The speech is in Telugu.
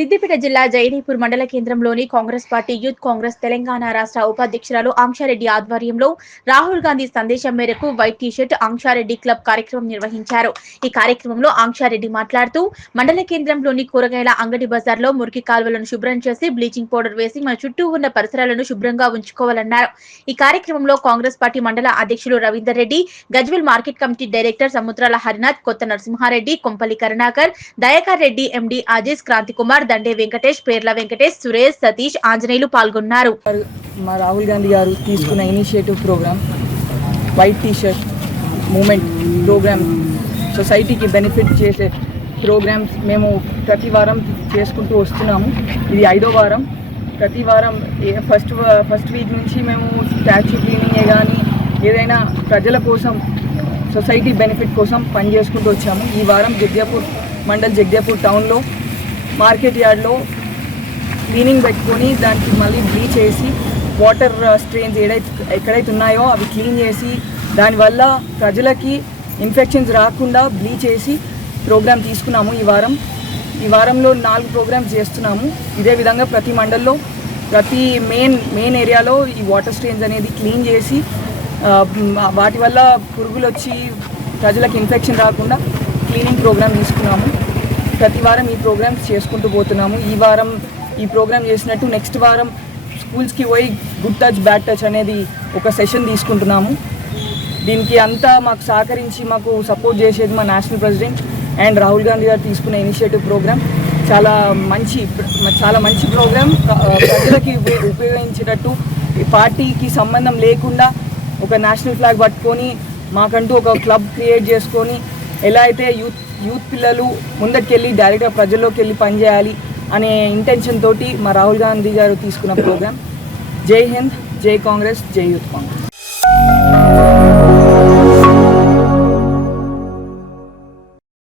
సిద్దిపేట జిల్లా జైనీపూర్ మండల కేంద్రంలోని కాంగ్రెస్ పార్టీ యూత్ కాంగ్రెస్ తెలంగాణ రాష్ట్ర ఉపాధ్యక్షురాలు ఆంక్షారెడ్డి ఆధ్వర్యంలో రాహుల్ గాంధీ సందేశం మేరకు వైట్ టీషర్ట్ ఆంక్షారెడ్డి క్లబ్ కార్యక్రమం నిర్వహించారు. ఈ కార్యక్రమంలో ఆంక్షారెడ్డి మాట్లాడుతూ మండల కేంద్రంలోని కూరగాయల అంగడి బజార్లో మురికి కాలువలను శుభ్రం చేసి బ్లీచింగ్ పౌడర్ వేసి మన చుట్టూ ఉన్న పరిసరాలను శుభ్రంగా ఉంచుకోవాలన్నారు. ఈ కార్యక్రమంలో కాంగ్రెస్ పార్టీ మండల అధ్యక్షులు Ravinder Reddy, Gajwel market committee director Samudrala Harinath, Kotha Narasimha Reddy, Kompally Karunakar, Dayakar Reddy, ఎండి ఆజీజ్, క్రాంతి కుమార్, దండే వెంకటేష్, పేర్ల వెంకటేష్, సురేష్, సతీష్, ఆంజనేయులు పాల్గొన్నారు. మా రాహుల్ గాంధీ గారు తీసుకున్న initiative program white T shirt moment program, సొసైటీకి బెనిఫిట్ చేసే ప్రోగ్రామ్స్ మేము ప్రతి వారం చేసుకుంటూ వస్తున్నాము. ఇది 5వ వారం. ప్రతి వారం ఫస్ట్ వీక్ నుంచి మేము స్టాచ్యూ క్లీనింగే కానీ ఏదైనా ప్రజల కోసం సొసైటీ బెనిఫిట్ కోసం పనిచేసుకుంటూ వచ్చాము. ఈ వారం జగ్దేపూర్ టౌన్లో మార్కెట్ యార్డ్లో క్లీనింగ్ పెట్టుకొని దానికి మళ్ళీ బ్లీచ్ వేసి వాటర్ స్ట్రెయిన్స్ ఎక్కడైతే ఉన్నాయో అవి క్లీన్ చేసి దానివల్ల ప్రజలకి ఇన్ఫెక్షన్స్ రాకుండా బ్లీచ్ వేసి ప్రోగ్రామ్ తీసుకున్నాము. ఈ వారంలో 4 ప్రోగ్రామ్స్ చేస్తున్నాము. ఇదే విధంగా ప్రతి మండల్లో ప్రతి మెయిన్ ఏరియాలో ఈ వాటర్ స్ట్రెయిన్స్ అనేది క్లీన్ చేసి వాటి వల్ల పురుగులు వచ్చి ప్రజలకు ఇన్ఫెక్షన్ రాకుండా క్లీనింగ్ ప్రోగ్రామ్ తీసుకున్నాము. ప్రతి వారం ఈ ప్రోగ్రామ్స్ చేసుకుంటూ పోతున్నాము. ఈ వారం ఈ ప్రోగ్రామ్ చేసినట్టు నెక్స్ట్ వారం స్కూల్స్కి పోయి గుడ్ టచ్ బ్యాడ్ టచ్ అనేది ఒక సెషన్ తీసుకుంటున్నాము. దీనికి అంతా మాకు సహకరించి మాకు సపోర్ట్ చేసేది మా national president and Rahul Gandhi గారు తీసుకున్న ఇనిషియేటివ్ ప్రోగ్రామ్ చాలా మంచి ప్రోగ్రామ్. ప్రజలకి ఉపయోగించేటట్టు పార్టీకి సంబంధం లేకుండా ఒక నేషనల్ ఫ్లాగ్ పట్టుకొని మాకంటూ ఒక క్లబ్ క్రియేట్ చేసుకొని ఎలా అయితే యూత్ పిల్లలు ముందటికెళ్ళి డైరెక్ట్గా ప్రజల్లోకి వెళ్ళి పనిచేయాలి అనే ఇంటెన్షన్ తోటి మా రాహుల్ గాంధీ గారు తీసుకున్న ప్రోగ్రామ్. జై హింద్, జై కాంగ్రెస్, జై యూత్ కాంగ్రెస్.